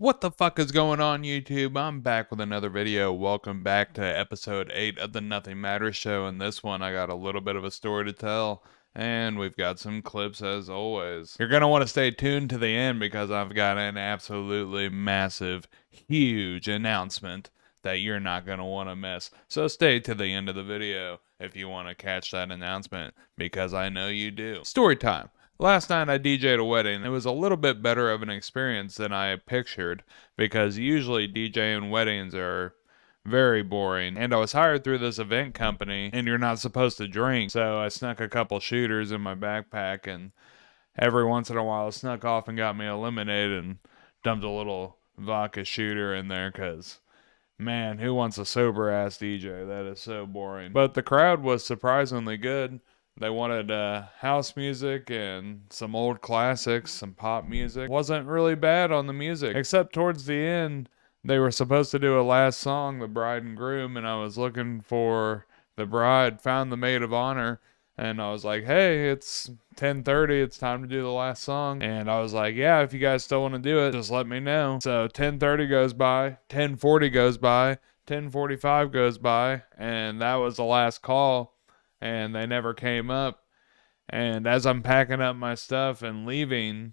What the fuck is going on, YouTube? I'm back with another video. Welcome back to episode 8 of the Nothing Matters show. In this one, I got a little bit of a story to tell, and we've got some clips as always. You're going to want to stay tuned to the end because I've got an absolutely massive, huge announcement that you're not going to want to miss. So stay to the end of the video if you want to catch that announcement, because I know you do. Story time. Last night I DJ'd a wedding. It was a little bit better of an experience than I pictured, because usually DJing weddings are very boring. And I was hired through this event company, and you're not supposed to drink. So I snuck a couple shooters in my backpack, and every once in a while I snuck off and got me a lemonade and dumped a little vodka shooter in there, because man, who wants a sober ass DJ? That is so boring. But the crowd was surprisingly good. They wanted house music and some old classics, some pop music. Wasn't really bad on the music, except towards the end, they were supposed to do a last song, the bride and groom, and I was looking for the bride, found the maid of honor, and I was like, hey, it's 10:30, it's time to do the last song. And I was like, yeah, if you guys still want to do it, just let me know. So 10:30 goes by, 10:40 goes by, 10:45 goes by, and that was the last call, and they never came up. And as I'm packing up my stuff and leaving,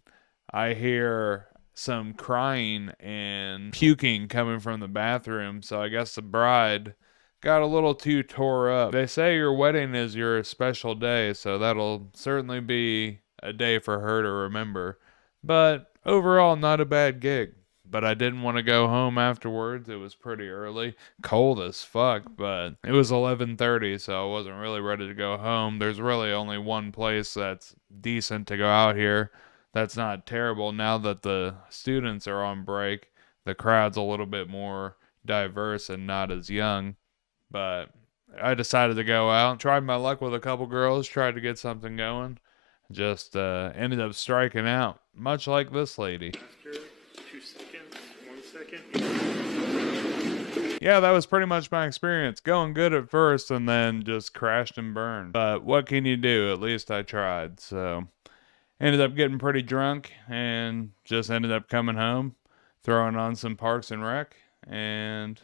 I hear some crying and puking coming from the bathroom. So I guess the bride got a little too tore up. They say your wedding is your special day, so that'll certainly be a day for her to remember. But overall, not a bad gig. But I didn't want to go home afterwards. It was pretty early, cold as fuck, but it was 11:30, so I wasn't really ready to go home. There's really only one place that's decent to go out here. That's not terrible now that the students are on break. The crowd's a little bit more diverse and not as young. But I decided to go out, tried my luck with a couple girls, tried to get something going. Just ended up striking out, much like this lady. After 2 seconds, 1 second. Yeah, that was pretty much my experience. Going good at first and then just crashed and burned. But what can you do? At least I tried. So ended up getting pretty drunk and just ended up coming home, throwing on some Parks and Rec, and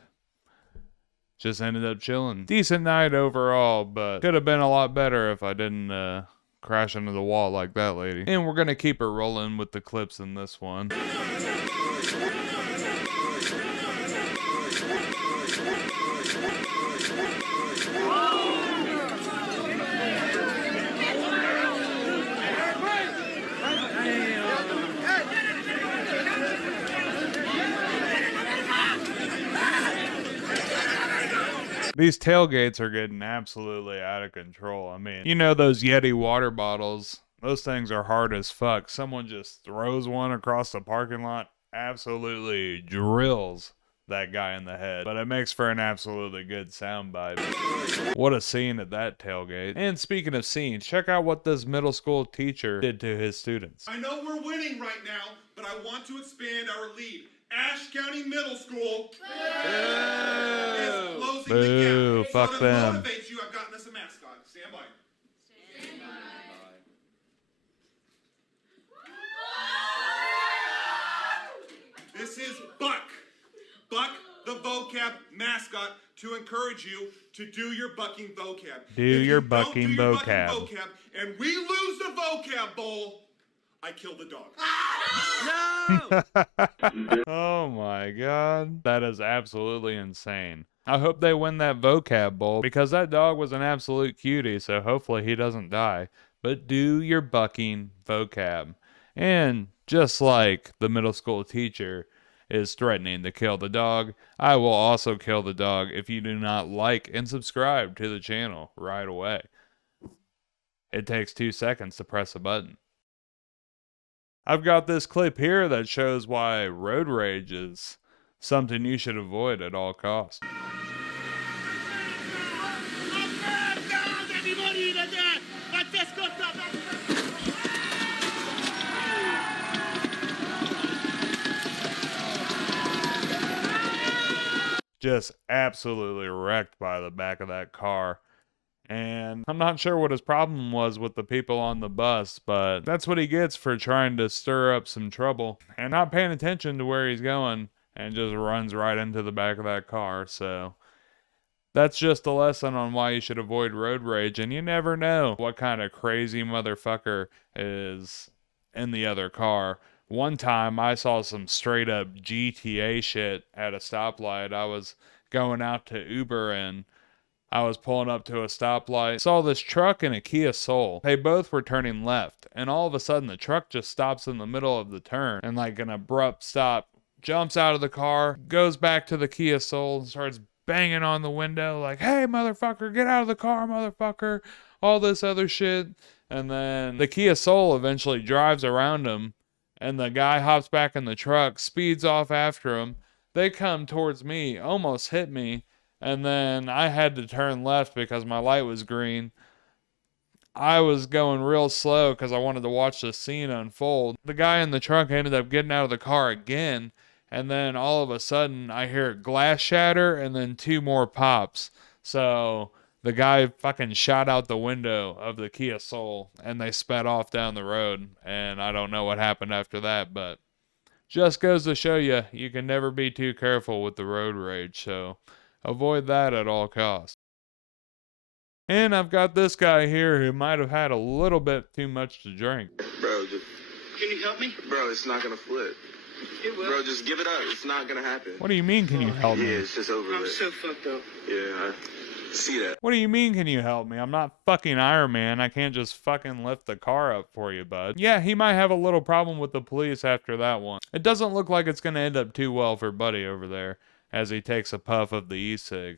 just ended up chilling. Decent night overall, but could have been a lot better if I didn't crash into the wall like that lady. And we're gonna keep it rolling with the clips in this one. These tailgates are getting absolutely out of control. I mean, you know those Yeti water bottles? Those things are hard as fuck. Someone just throws one across the parking lot, absolutely drills that guy in the head. But it makes for an absolutely good soundbite. What a scene at that tailgate. And speaking of scenes, check out what this middle school teacher did to his students. I know we're winning right now, but I want to expand our lead. Ashe County Middle School is closing Boo, the gap. fuck So to them. motivate you, I've gotten us a mascot. Stand by. This is Buck. Buck, the vocab mascot, to encourage you to do your bucking vocab. Do If your you don't bucking do your vocab. bucking vocab and we lose the vocab bowl, I kill the dog. Oh my god. That is absolutely insane. I hope they win that vocab bowl, because that dog was an absolute cutie, so hopefully he doesn't die. But do your bucking vocab. And just like the middle school teacher is threatening to kill the dog, I will also kill the dog if you do not like and subscribe to the channel right away. It takes 2 seconds to press a button. I've got this clip here that shows why road rage is something you should avoid at all costs. Just absolutely wrecked by the back of that car. And I'm not sure what his problem was with the people on the bus, but that's what he gets for trying to stir up some trouble and not paying attention to where he's going, and just runs right into the back of that car. So that's just a lesson on why you should avoid road rage, and you never know what kind of crazy motherfucker is in the other car. One time I saw some straight up GTA shit at a stoplight. I was going out to Uber and I was pulling up to a stoplight, saw this truck and a Kia Soul. They both were turning left, and all of a sudden the truck just stops in the middle of the turn, and like an abrupt stop, jumps out of the car, goes back to the Kia Soul and starts banging on the window like, "Hey motherfucker, get out of the car, motherfucker," all this other shit. And then the Kia Soul eventually drives around him, and the guy hops back in the truck, speeds off after him. They come towards me, almost hit me, and then I had to turn left because my light was green. I was going real slow because I wanted to watch the scene unfold. The guy in the truck ended up getting out of the car again, and then all of a sudden I hear glass shatter and then two more pops. So the guy fucking shot out the window of the Kia Soul, and they sped off down the road, and I don't know what happened after that, but just goes to show you, you can never be too careful with the road rage, so avoid that at all costs. And I've got this guy here who might have had a little bit too much to drink. Bro, just... Can you help me? Bro, it's not gonna flip. It will. Bro, just give it up. It's not gonna happen. What do you mean, can you help Yeah, me? it's just over I'm with. so fucked up. Yeah, I see that. What do you mean, can you help me? I'm not fucking Iron Man. I can't just fucking lift the car up for you, bud. Yeah, he might have a little problem with the police after that one. It doesn't look like it's gonna end up too well for Buddy over there as he takes a puff of the e-cig,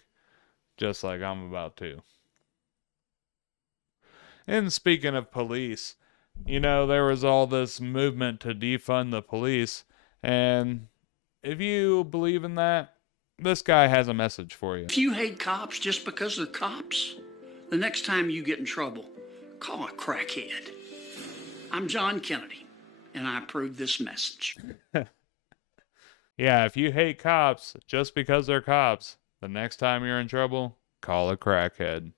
just like I'm about to. And speaking of police, you know, there was all this movement to defund the police, and if you believe in that, this guy has a message for you. If you hate cops just because they're cops, the next time you get in trouble, call a crackhead. I'm John Kennedy, and I approve this message. Yeah, if you hate cops just because they're cops, the next time you're in trouble, call a crackhead.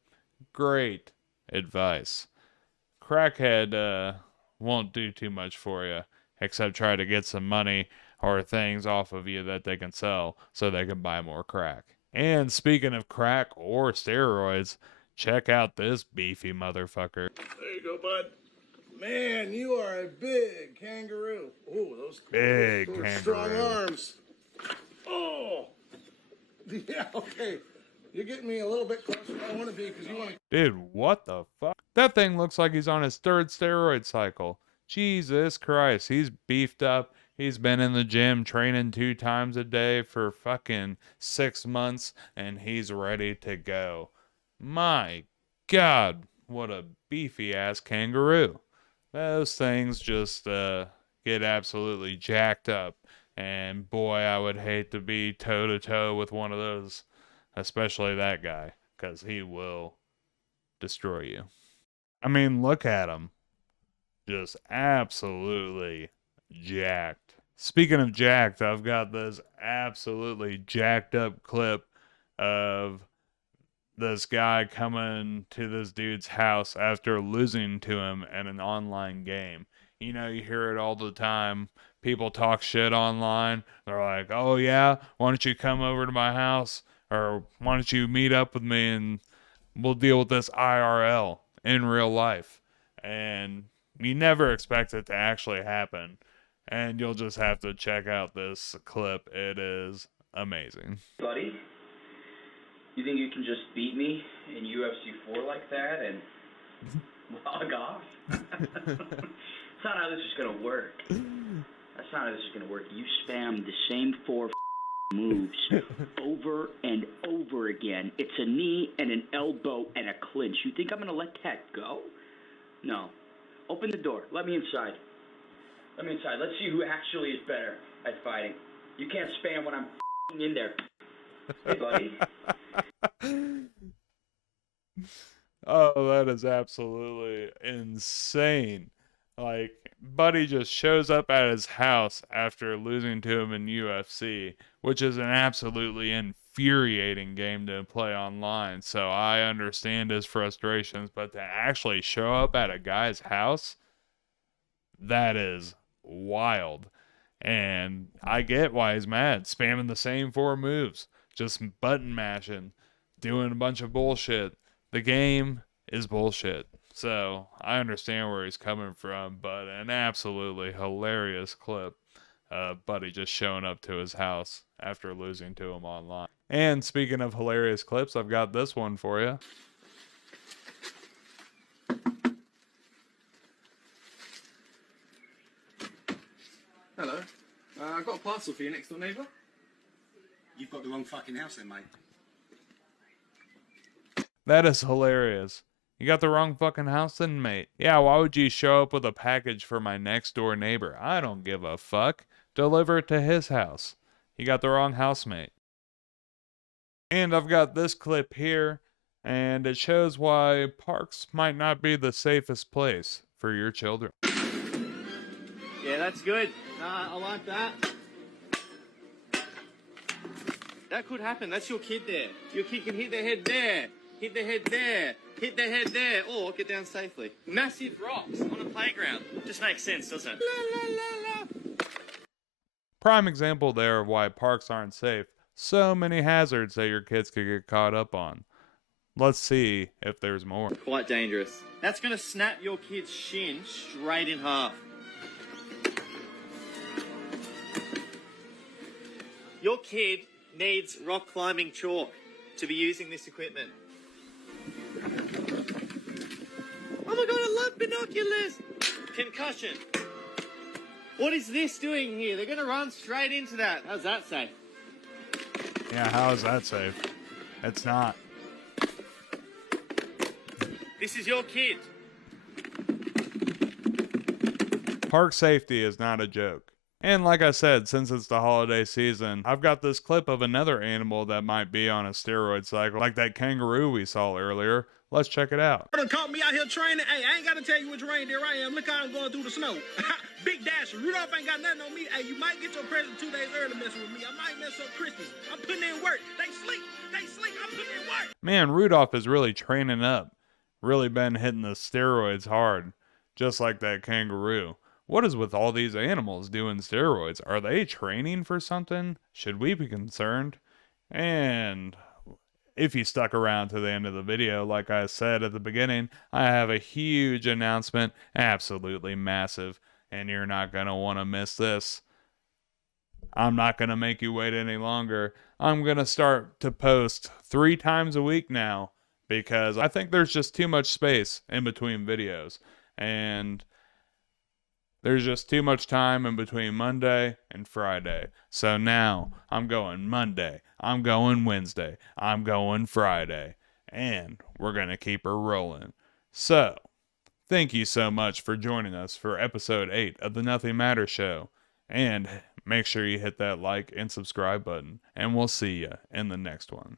Great advice. Crackhead won't do too much for you, except try to get some money or things off of you that they can sell so they can buy more crack. And speaking of crack or steroids, check out this beefy motherfucker. There you go, bud. Man, you are a big kangaroo. Ooh, those Big those kangaroo. strong arms. Oh, yeah, okay. You're getting me a little bit closer than I want to be because you want to. Dude, what the fuck? That thing looks like he's on his third steroid cycle. Jesus Christ, he's beefed up. He's been in the gym training 2 times a day for fucking 6 months, and he's ready to go. My God, what a beefy ass kangaroo. Those things just get absolutely jacked up. And boy, I would hate to be toe to toe with one of those, especially that guy, because he will destroy you. I mean, look at him. Just absolutely jacked. Speaking of jacked, I've got this absolutely jacked up clip of this guy coming to this dude's house after losing to him in an online game. You know, you hear it all the time. People talk shit online. They're like, "Oh yeah, why don't you come over to my house? Or why don't you meet up with me and we'll deal with this IRL in real life?" And you never expect it to actually happen. And you'll just have to check out this clip. It is amazing. Buddy, you think you can just beat me in UFC 4 like that and log off? That's not how this is going to work. That's not how this is going to work. You spam the same 4 moves over and over again. It's a knee and an elbow and a clinch. You think I'm going to let that go? No. Open the door. Let me inside. Let me inside. Let's see who actually is better at fighting. You can't spam when I'm in there. Hey, buddy. Oh, that is absolutely insane. Like, Buddy just shows up at his house after losing to him in UFC, which is an absolutely infuriating game to play online. So I understand his frustrations, but to actually show up at a guy's house, that is wild. And I get why he's mad. Spamming the same 4 moves, just button mashing, doing a bunch of bullshit. The game is bullshit. So I understand where he's coming from, but an absolutely hilarious clip. Buddy just showing up to his house after losing to him online. And speaking of hilarious clips, I've got this one for you. Hello. I've got a parcel for your next door neighbour. You've got the wrong fucking house then, mate. That is hilarious. You got the wrong fucking house then, mate. Yeah, why would you show up with a package for my next door neighbor? I don't give a fuck. Deliver it to his house. You got the wrong housemate. And I've got this clip here, and it shows why parks might not be the safest place for your children. Yeah, that's good. I like that. That could happen. That's your kid there. Your kid can hit their head there. Hit their head there. Hit their head there. Or get down safely. Massive rocks on a playground. Just makes sense, doesn't it? La, la, la, la. Prime example there of why parks aren't safe. So many hazards that your kids could get caught up on. Let's see if there's more. Quite dangerous. That's going to snap your kid's shin straight in half. Your kid needs rock climbing chalk to be using this equipment. Oh my god, I love binoculars! Concussion. What is this doing here? They're going to run straight into that. How's that safe? Yeah, how is that safe? It's not. This is your kid. Park safety is not a joke. And like I said, since it's the holiday season, I've got this clip of another animal that might be on a steroid cycle, like that kangaroo we saw earlier. Let's check it out. Done caught me out here training. Hey, I ain't gotta tell you which reindeer I am. Look how I'm going through the snow. Big Dasher. Rudolph ain't got nothing on me. Hey, you might get your present 2 days early messing with me. I might mess up Christmas. I'm putting in work. They sleep. I'm putting in work. Man, Rudolph is really training up. Really been hitting the steroids hard. Just like that kangaroo. What is with all these animals doing steroids? Are they training for something? Should we be concerned? And if you stuck around to the end of the video, like I said at the beginning, I have a huge announcement, absolutely massive, and you're not going to want to miss this. I'm not going to make you wait any longer. I'm going to start to post 3 times a week now because I think there's just too much space in between videos. And there's just too much time in between Monday and Friday. So now I'm going Monday, I'm going Wednesday, I'm going Friday, and we're going to keep her rolling. So, thank you so much for joining us for episode 8 of the Nothing Matters Show. And make sure you hit that like and subscribe button, and we'll see you in the next one.